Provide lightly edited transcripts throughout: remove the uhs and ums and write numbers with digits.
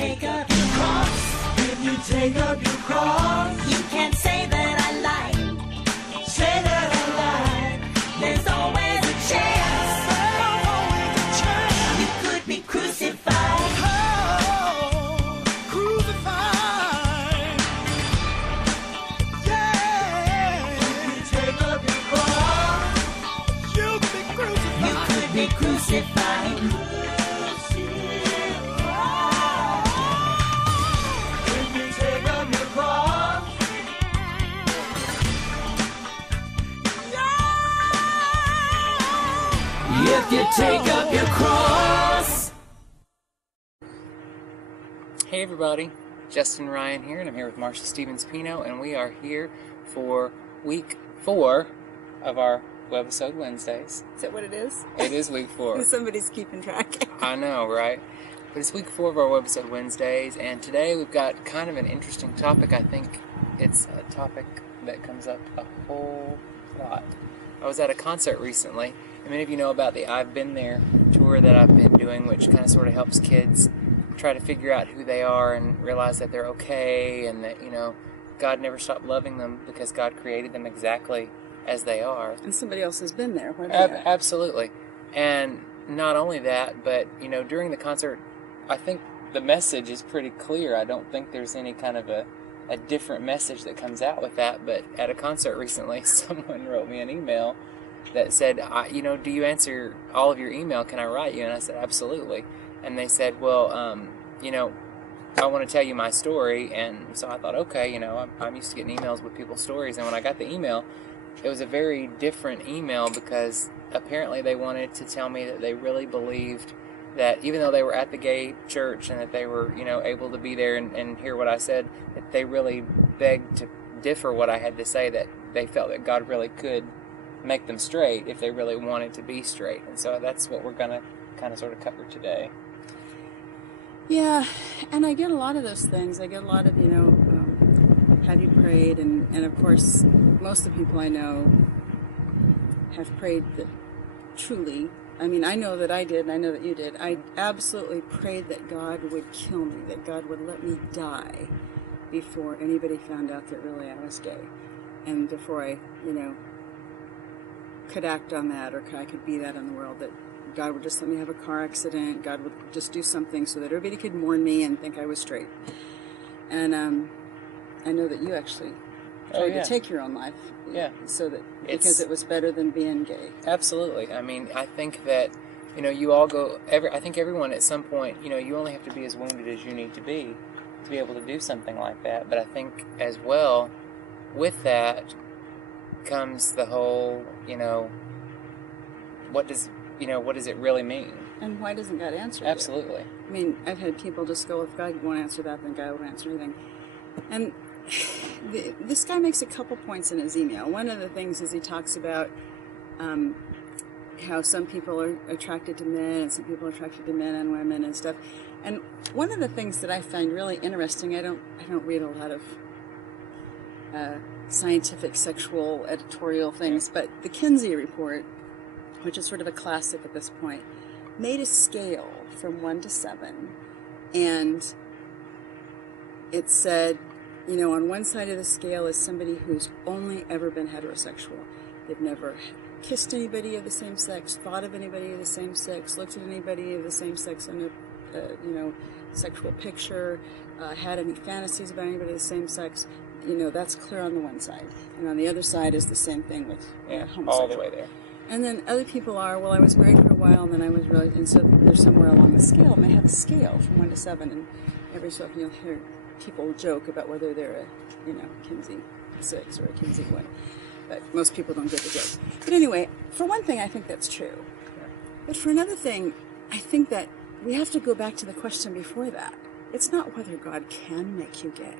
take up your cross, if you take up your cross, you can't say that I lied. Say that I lied. There's always a chance. You could be crucified. Oh, crucified. Yeah. If you take up your cross, You could be crucified. you could be crucified. If you take up your cross, if you take up your cross. Hey everybody, Justin Ryan here, and I'm here with Marsha Stevens-Pino, and we are here for week 4 of our Webisode Wednesdays. Is that what it is? It is week 4. Somebody's keeping track. I know, right? But it's week 4 of our Webisode Wednesdays, and today we've got kind of an interesting topic. I think it's a topic that comes up a whole lot. I was at a concert recently, and many of you know about the I've Been There tour that I've been doing, which kind of sort of helps kids try to figure out who they are and realize that they're okay, and that, you know, God never stopped loving them because God created them exactly as they are. And somebody else has been there. Where they are. Absolutely. And not only that, but, you know, during the concert, I think the message is pretty clear. I don't think there's any kind of a different message that comes out with that. But at a concert recently, someone wrote me an email that said, you know, do you answer all of your email? Can I write you? And I said, absolutely. And they said, well, you know, I want to tell you my story. And so I thought, okay, you know, I'm used to getting emails with people's stories. And when I got the email, it was a very different email because apparently they wanted to tell me that they really believed that even though they were at the gay church and that they were, you know, able to be there and hear what I said, that they really begged to differ what I had to say, that they felt that God really could make them straight if they really wanted to be straight. And so that's what we're going to kind of sort of cover today. Yeah, and I get a lot of those things. I get a lot of, you know, have you prayed? And of course, most of the people I know have prayed that truly, I mean, I know that I did, and I know that you did. I absolutely prayed that God would kill me, that God would let me die before anybody found out that really I was gay. And before I, you know, could act on that or I could be that in the world, that God would just let me have a car accident. God would just do something so that everybody could mourn me and think I was straight. And I know that you actually tried to take your own life. Yeah. So that because it was better than being gay. Absolutely. I mean, I think that, you know, you all go, I think everyone at some point, you know, you only have to be as wounded as you need to be able to do something like that. But I think as well, with that comes the whole, you know, what does it really mean? And why doesn't God answer? Absolutely. I mean, I've had people just go, if God won't answer that, then God won't answer anything. And this guy makes a couple points in his email. One of the things is he talks about how some people are attracted to men and some people are attracted to men and women and stuff. And one of the things that I find really interesting, I don't read a lot of scientific sexual editorial things, but the Kinsey report, which is sort of a classic at this point, made a scale from 1 to 7, and it said, you know, on one side of the scale is somebody who's only ever been heterosexual. They've never kissed anybody of the same sex, thought of anybody of the same sex, looked at anybody of the same sex in a, you know, sexual picture, had any fantasies about anybody of the same sex. You know, that's clear on the one side. And on the other side is the same thing with homosexual. All the way there. And then other people are, well, I was married for a while, and then I was really, and so they're somewhere along the scale, and they have a scale from 1 to 7, and every so often you'll hear people joke about whether they're a, you know, Kinsey 6 or a Kinsey 1. But most people don't get the joke. But anyway, for one thing, I think that's true. But for another thing, I think that we have to go back to the question before that. It's not whether God can make you gay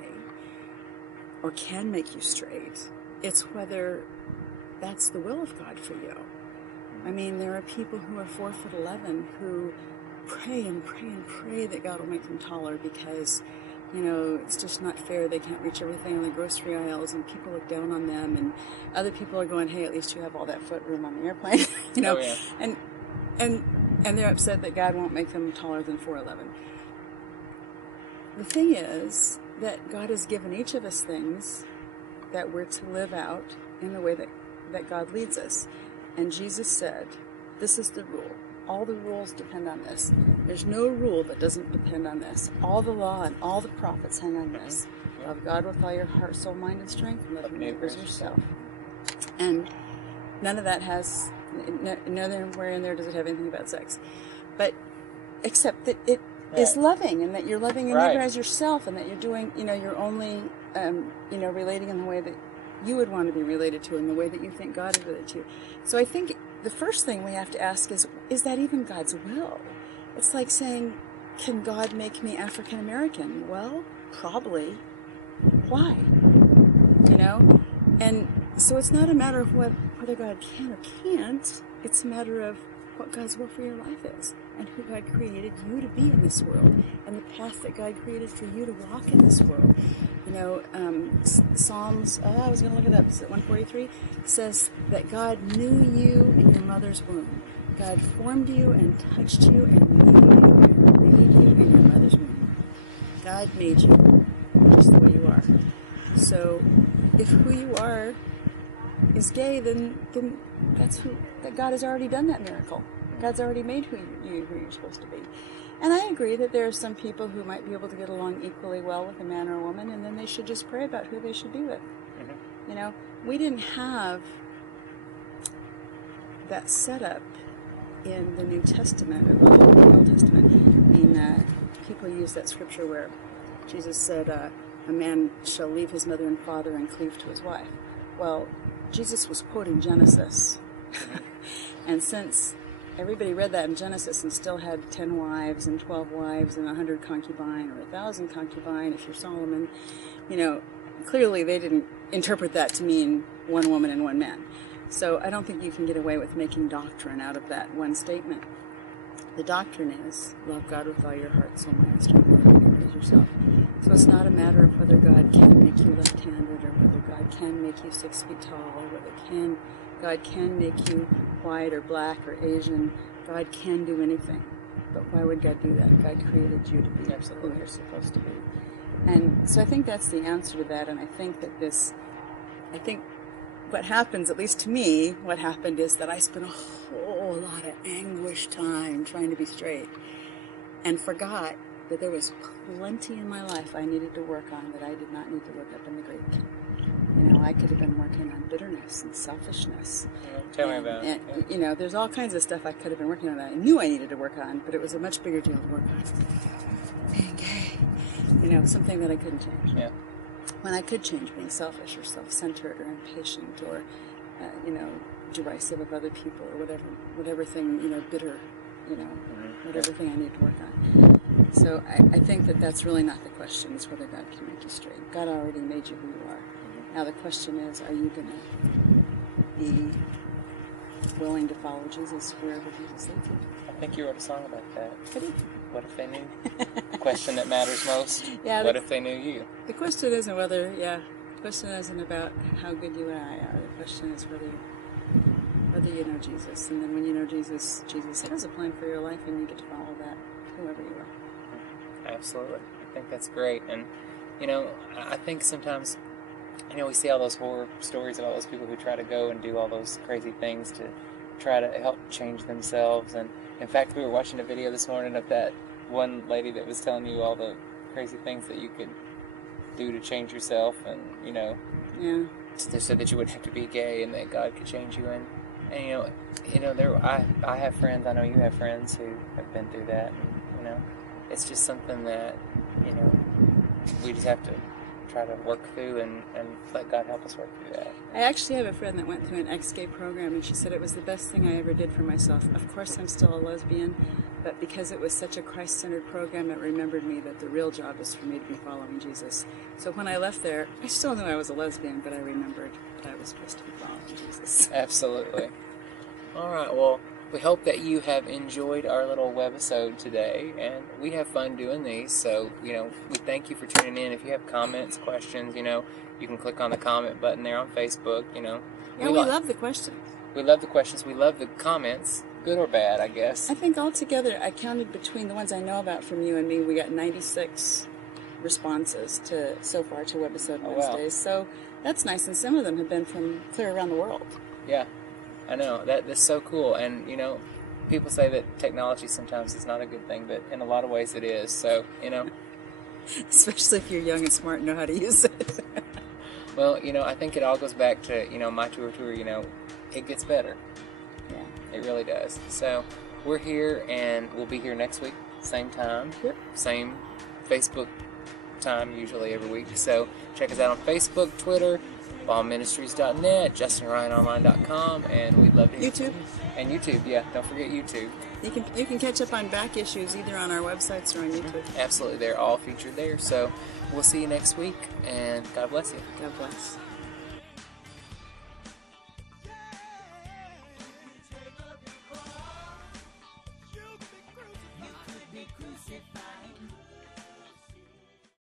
or can make you straight. It's whether that's the will of God for you. I mean, there are people who are 4'11" who pray and pray and pray that God will make them taller because, you know, it's just not fair. They can't reach everything on the grocery aisles, and people look down on them, and other people are going, hey, at least you have all that foot room on the airplane, you know. Oh, yeah. And they're upset that God won't make them taller than 4'11". the thing is that God has given each of us things that we're to live out in the way that God leads us. And Jesus said, this is the rule. All the rules depend on this. There's no rule that doesn't depend on this. All the law and all the prophets hang on this. Love God with all your heart, soul, mind, and strength, and love your neighbors yourself. And none of that has, nowhere in there does it have anything about sex. But except that it is loving, and that you're loving your neighbor as yourself, and that you're doing, you're only, relating in the way that you would want to be related to, in the way that you think God is related to. So I think the first thing we have to ask is that even God's will? It's like saying, can God make me African American? Well, probably. Why? And so it's not a matter of whether God can or can't. It's a matter of what God's will for your life is, and who God created you to be in this world, and the path that God created for you to walk in this world. Psalms, I was going to look it up, is it 143? Says that God knew you in your mother's womb. God formed you and touched you and made you in your mother's womb. God made you just the way you are. So if who you are is gay, then that God has already done that miracle. God's already made who you're supposed to be. And I agree that there are some people who might be able to get along equally well with a man or a woman, and then they should just pray about who they should be with. We didn't have that setup in the New Testament, or the Old Testament. I mean, people use that scripture where Jesus said, a man shall leave his mother and father and cleave to his wife. Well, Jesus was quoting Genesis. And since everybody read that in Genesis and still had 10 wives and 12 wives and 100 concubine or 1,000 concubine, if you're Solomon, clearly they didn't interpret that to mean one woman and one man. So I don't think you can get away with making doctrine out of that one statement. The doctrine is, love God with all your heart, soul, mind, and strength, love your neighbor as yourself. So it's not a matter of whether God can make you left-handed, or whether God can make you 6 feet tall, or whether God can make you white or black or Asian. God can do anything. But why would God do that? God created you to be who you're supposed to be. And so I think that's the answer to that. And I think what happens, at least to me, what happened is that I spent a whole lot of anguish time trying to be straight, and forgot that there was plenty in my life I needed to work on that I did not need to look up in the Greek. I could have been working on bitterness and selfishness. Tell me about it. And, there's all kinds of stuff I could have been working on that I knew I needed to work on, but it was a much bigger deal to work on. Being gay. Something that I couldn't change. Yeah. When I could change being selfish or self-centered or impatient or, derisive of other people or whatever thing, bitter, whatever thing I need to work on. So I think that's really not the question. It's whether God can make you straight. God already made you who you are. Now the question is, are you going to be willing to follow Jesus wherever Jesus leads you? I think you wrote a song about that. I did. What if they knew? The question that matters most. Yeah. What if they knew you? The question isn't the question isn't about how good you and I are. The question is whether you know Jesus. And then when you know Jesus, Jesus has a plan for your life, and you get to follow that, whoever you are. Absolutely. I think that's great. And, I think sometimes, we see all those horror stories about those people who try to go and do all those crazy things to try to help change themselves. And in fact, we were watching a video this morning of that one lady that was telling you all the crazy things that you could do to change yourself, and they said that you wouldn't have to be gay and that God could change you. And I have friends, I know you have friends who have been through that, and it's just something that we just have to try to work through and let God help us work through that. I actually have a friend that went through an ex-gay program, and she said it was the best thing I ever did for myself. Of course, I'm still a lesbian, but because it was such a Christ-centered program, it remembered me that the real job is for me to be following Jesus. So when I left there, I still knew I was a lesbian, but I remembered that I was supposed to be following Jesus. Absolutely. All right, well, we hope that you have enjoyed our little webisode today, and we have fun doing these, so, we thank you for tuning in. If you have comments, questions, you can click on the comment button there on Facebook, Yeah, we love the questions. We love the questions. We love the comments, good or bad, I guess. I think altogether, I counted between the ones I know about from you and me, we got 96 responses so far to Webisode wow. Wednesdays. So that's nice, and some of them have been from clear around the world. Yeah, I know. That's so cool. And, you know, people say that technology sometimes is not a good thing, but in a lot of ways it is. So, you know. Especially if you're young and smart and know how to use it. Well, you know, I think it all goes back to, you know, my tour, you know, it gets better. Yeah. It really does. So we're here, and we'll be here next week, same time, Yep. same Facebook time, usually every week. So check us out on Facebook, Twitter, bombministries.net, justinryanonline.com, and we'd love to hear YouTube. And YouTube, yeah, don't forget YouTube. You can catch up on back issues either on our websites or on YouTube. Absolutely, they're all featured there. So we'll see you next week, and God bless you. God bless. You could be crucified. Crucified.